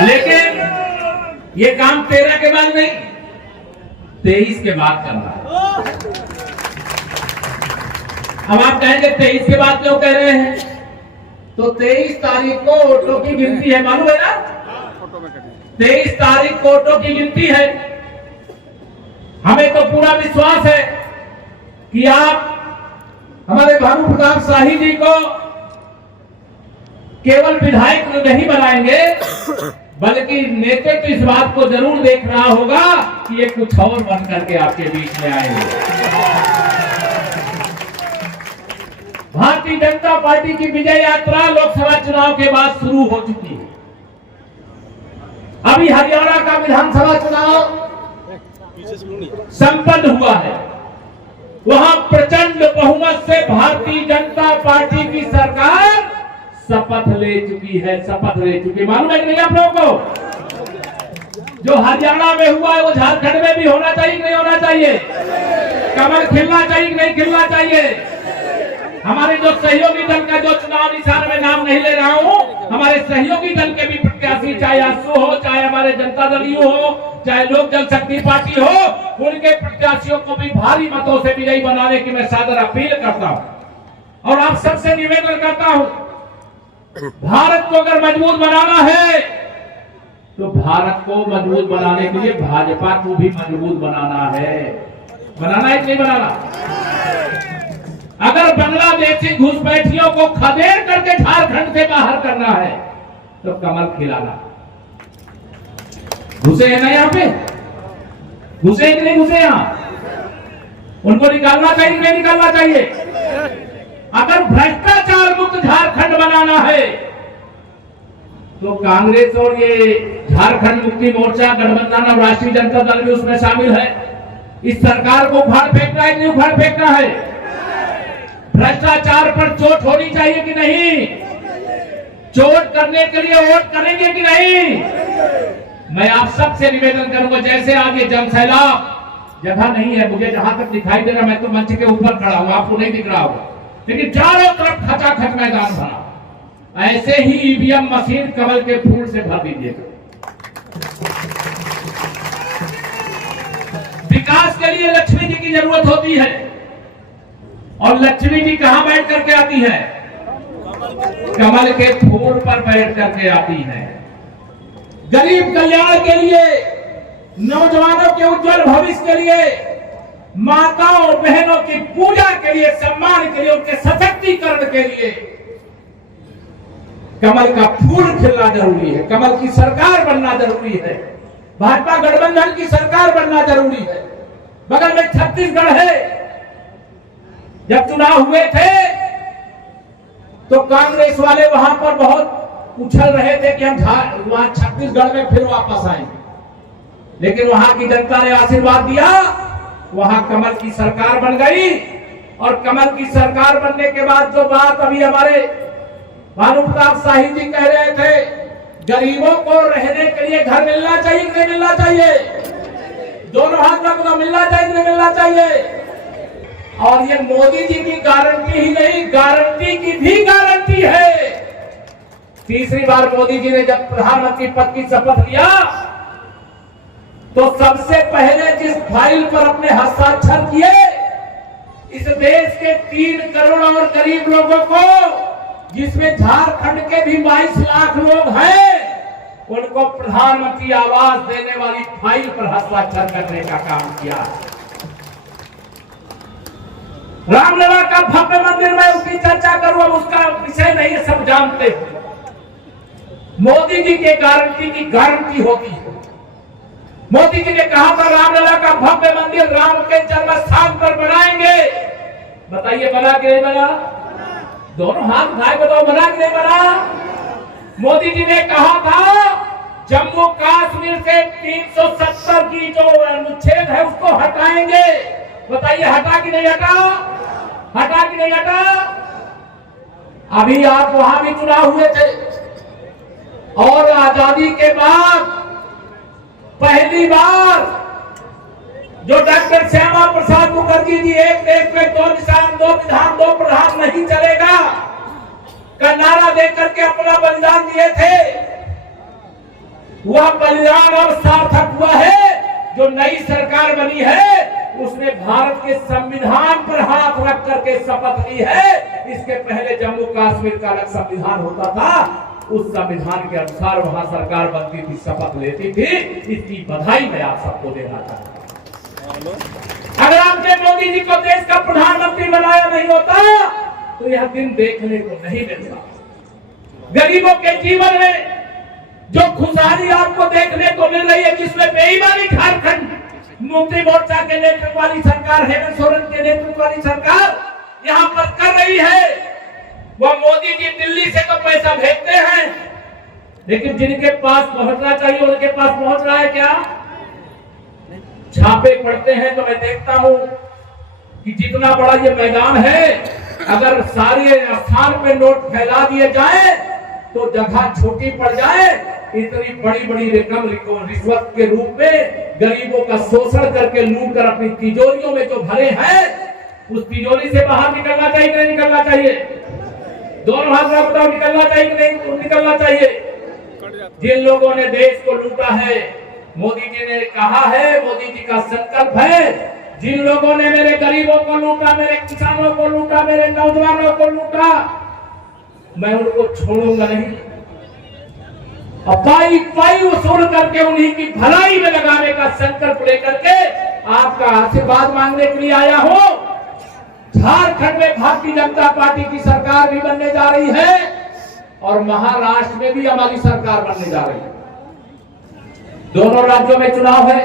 लेकिन ये काम 13 के बाद नहीं, 23 के बाद करना है। अब आप कहेंगे 23 के बाद क्यों कह रहे हैं? तो 23 तारीख को वोटों की गिनती है, मालूम है ना? 23 तारीख को वोटों की गिनती है। हमें तो पूरा विश्वास है कि आप हमारे भानु प्रताप शाही जी को केवल विधायक नहीं बनाएंगे, बल्कि नेता तो इस बात को जरूर देख रहा होगा कि ये कुछ और बन करके आपके बीच में आएंगे। भारतीय जनता पार्टी की विजय यात्रा लोकसभा चुनाव के बाद शुरू हो चुकी है। अभी हरियाणा का विधानसभा चुनाव संपन्न हुआ है। वहां प्रचंड बहुमत से भारतीय जनता पार्टी की सरकार शपथ ले चुकी है, शपथ ले चुकी। मालूम है कि नहीं आप लोगों को? जो हरियाणा में हुआ है वो झारखंड में भी होना चाहिए कि नहीं होना चाहिए? कमल खिलना चाहिए कि नहीं खिलना चाहिए? हमारे जो सहयोगी दल का जो चुनाव निशान में नाम नहीं ले रहा हूं, हमारे सहयोगी दल के भी प्रत्याशी, चाहे आसू हो, चाहे हमारे जनता दल यू हो, चाहे लोक जनशक्ति पार्टी हो, उनके प्रत्याशियों को भी भारी मतों से विजयी बनाने की मैं सादर अपील करता हूं। और आप सबसे निवेदन करता हूं, भारत को अगर मजबूत बनाना है तो भारत को मजबूत बनाने के लिए भाजपा को भी मजबूत बनाना है। बनाना है कि नहीं बनाना? अगर बांग्लादेशी घुसपैठियों को खदेड़ करके झारखंड से बाहर करना है तो कमल खिलाना। घुसे हैं ना यहाँ पे? घुसे कि नहीं घुसे? यहाँ उनको निकालना चाहिए कि नहीं निकालना चाहिए? अगर भ्रष्टाचार मुक्त झारखंड बनाना है तो कांग्रेस और ये झारखंड मुक्ति मोर्चा, गठबंधन और राष्ट्रीय जनता दल भी उसमें शामिल है। इस सरकार को उखाड़ फेंकना है कि नहीं उखाड़ फेंकना है? भ्रष्टाचार पर चोट होनी चाहिए कि नहीं? चोट करने के लिए वोट करेंगे कि नहीं? मैं आप सबसे निवेदन करूंगा, जैसे आगे जनसैलाब जगह नहीं है, मुझे जहां तक दिखाई दे रहा, मैं तो मंच के ऊपर खड़ा हूं, आपको नहीं दिख रहा होगा, लेकिन चारों तरफ खचाखच मैदान भरा। ऐसे ही ईवीएम मशीन कमल के फूल से भर दीजिएगा। विकास के लिए लक्ष्मी जी की जरूरत होती है, और लक्ष्मी जी कहां बैठ करके आती है? कमल के फूल पर बैठ करके आती है। गरीब कल्याण के लिए, नौजवानों के उज्जवल भविष्य के लिए, माताओं और बहनों की पूजा के लिए, सम्मान के लिए, उनके सशक्तिकरण के लिए कमल का फूल खिलना जरूरी है। कमल की सरकार बनना जरूरी है। भाजपा गठबंधन की सरकार बनना जरूरी है। बगल में छत्तीसगढ़ है। जब चुनाव हुए थे तो कांग्रेस वाले वहां पर बहुत उछल रहे थे कि हम वहां छत्तीसगढ़ में फिर वापस आएंगे, लेकिन वहां की जनता ने आशीर्वाद दिया, वहां कमल की सरकार बन गई। और कमल की सरकार बनने के बाद जो बात अभी हमारे भानु प्रताप शाही जी कह रहे थे, गरीबों को रहने के लिए घर मिलना चाहिए कि नहीं मिलना चाहिए? दोनों हाथ रखना, मिलना चाहिए कि नहीं मिलना चाहिए? और ये मोदी जी की गारंटी ही नहीं, गारंटी की भी गारंटी है। तीसरी बार मोदी जी ने जब प्रधानमंत्री पद की शपथ लिया तो सबसे पहले जिस फाइल पर अपने हस्ताक्षर किए, इस देश के 3 करोड़ और गरीब लोगों को, जिसमें झारखंड के भी 22 लाख लोग हैं, उनको प्रधानमंत्री आवास देने वाली फाइल पर हस्ताक्षर करने का काम किया। रामलला का भव्य मंदिर में उसकी चर्चा करूं, अब उसका विषय नहीं है, सब जानते हैं। मोदी जी के गारंटी की गारंटी होती है। मोदी जी ने कहा था रामलला का भव्य मंदिर राम के जन्म स्थान पर बनाएंगे। बताइए बना कि नहीं बना? दोनों हाथ उठाए बताओ, बना कि नहीं बना? मोदी जी ने कहा था जम्मू कश्मीर से 370 की जो अनुच्छेद है उसको हटाएंगे। बताइए हटा कि नहीं हटा? हटा कि नहीं हटा? अभी आप वहां भी चुनाव हुए थे और आजादी के बाद पहली बार जो डॉक्टर श्यामा प्रसाद मुखर्जी जी एक देश में 2 निशान 2 विधान 2 प्रधान नहीं चलेगा का नारा देकर के अपना बलिदान दिए थे, वह बलिदान अब सार्थक हुआ है। जो नई सरकार बनी है उसने भारत के संविधान पर हाथ रख करके शपथ ली है। इसके पहले जम्मू कश्मीर का अलग संविधान होता था, उस संविधान के अनुसार वहां सरकार बनती थी, शपथ लेती थी। इसकी बधाई मैं आप सबको देना चाहता हूं। अगर आपने मोदी जी को देश का प्रधानमंत्री बनाया नहीं होता तो यह दिन देखने को नहीं मिलता। गरीबों के जीवन में जो खुशहाली आपको देखने को मिल रही है, जिसमें बेईमानी झारखंड मुक्ति मोर्चा के नेतृत्व वाली सरकार, हेमंत सोरेन के नेतृत्व वाली सरकार यहां पर कर रही है, वह मोदी जी दिल्ली से तो पैसा भेजते हैं, लेकिन जिनके पास पहुंचना चाहिए उनके पास पहुंच रहा है क्या? छापे पड़ते हैं तो मैं देखता हूं कि जितना बड़ा ये मैदान है, अगर सारे स्थान पे नोट फैला दिए जाए तो जगह छोटी पड़ जाए। इतनी बड़ी बड़ी रकम रिश्वत के रूप में गरीबों का शोषण करके लूट कर अपनी तिजोरियों में जो भरे हैं, उस तिजोरी से बाहर निकलना चाहिए कि नहीं निकलना चाहिए? दोनों हाथ में बताओ, निकलना चाहिए कि नहीं निकलना चाहिए? जिन लोगों ने देश को लूटा है, मोदी जी ने कहा है, मोदी जी का संकल्प है, जिन लोगों ने मेरे गरीबों को लूटा, मेरे किसानों को लूटा, मेरे नौजवानों को लूटा, मैं उनको छोड़ूंगा नहीं। पाई पाई वसूल करके उन्हीं की भलाई में लगाने का संकल्प लेकर के आपका आशीर्वाद मांगने के लिए आया हूं। झारखंड में भारतीय जनता पार्टी की सरकार भी बनने जा रही है और महाराष्ट्र में भी हमारी सरकार बनने जा रही है। दोनों राज्यों में चुनाव है।